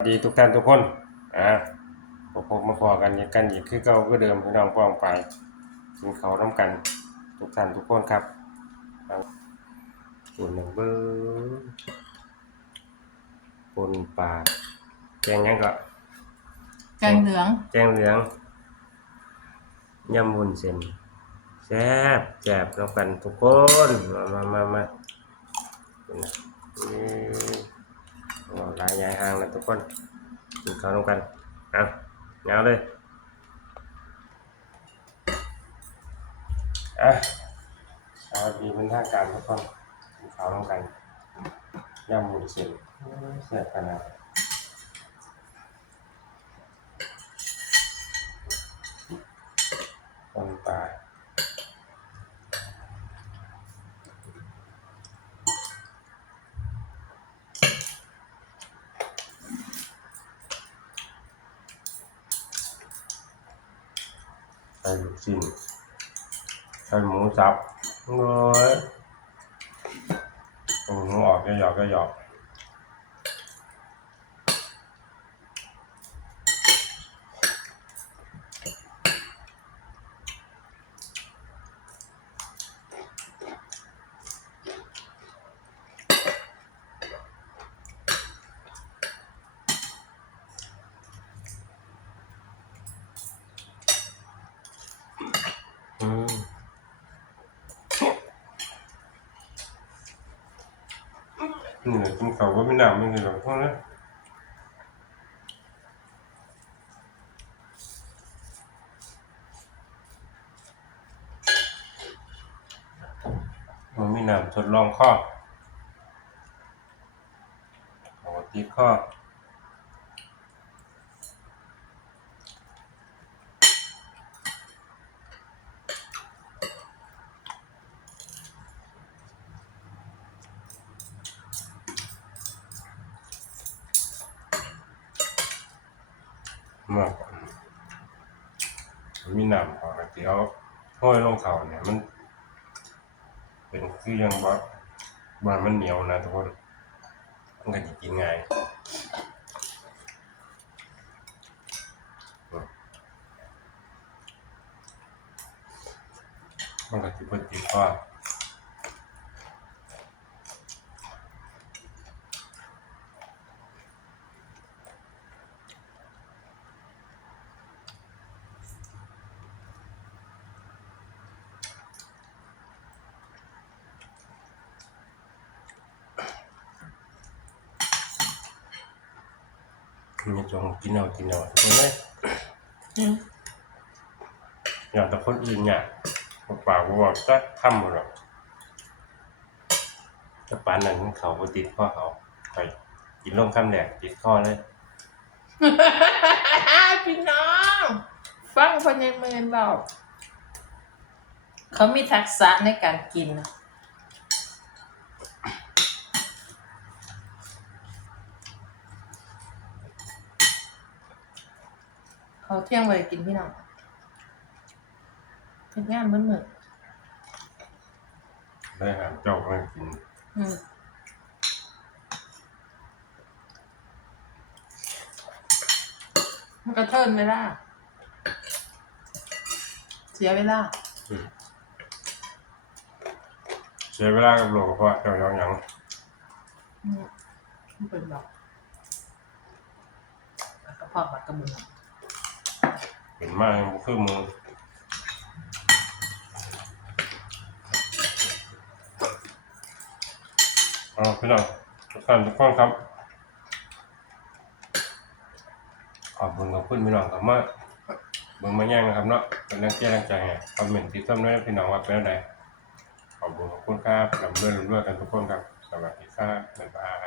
สวัสดีทุกท่านทุกคนอ่าพบพบมาพอกันอีกกันอีกคือเก่าก็เดิมพี่น้องป้องไปกินเขาวน้ำกันทุกท่านทุกคนครับเอาส่วนหนึ่งเบอร์ปนปลาแกงหยังก็แกงเหลืองแกงเหลืองยำวุ้นเส้นแซ่บแซ่บน้ำกันทุกคนมามามามานี่เอา หลายยายห่างนะทุกคนกินข้าวน้ำกันเอาเงาเลยอะสวัสดีเป็นทางการทุกคนกินข้าวน้ำกันย่ำวุ้นเส้นแซ่บขนาด ลูกชิ้นใส่หมูสับเลยหมูออกก็หยอกก็หยอก นี่แหละกินข้าวก็ไม่น้ำไม่เลยหรอกพวกนั้นมันมีน้ำทดลองข้อเอติดข้อ มากกว่ามีหนามของที่เอาห้อยลงเขาเนี่ยมัน เป็นคือยังบ่บ่มันเหนียวนะทุกคนมันก็จะกินง่ายอืมมันก็จะเปิดติดคอ มีจงกินเอากินเอาทุกคนเลยอืมอย่างแต่คนอื่นเนี่ยปากบอกจะทำหมดหรอกจะปานนั้นเขาก็ติดข้อเขาไปกินลงคำแดกติดข้อเลยพี่น้องฟังคนในเมืองบอกเขามีทักษะในการกิน เขาเที่ยงเลยกินพี่น้องเป็นงานเหมือนเหมือนได้หามเจ้ามากินอืมมันกระเทินเวลาเสียเวลาเสียเวลากับโลกเพราะเจ้าย้อนหยังอืมมันเป็นแบบกระเพาะแบบกระมือ เห็นมากคือมือเอาพี่น้องทุกท่านทุกคนครับขอบคุณขอบคุณพี่น้องครับมาเบิ่งมาแย่งนะครับเนาะเป็นเรื่องเจ้าเรื่องใจไงคอมเมนต์ติดต้มด้วยพี่น้องว่าเป็นอะไรขอบคุณขอบคุณครับลำเลื่อนลำเลื่อนกันทุกคนครับสวัสดีครับบ๊ายบาย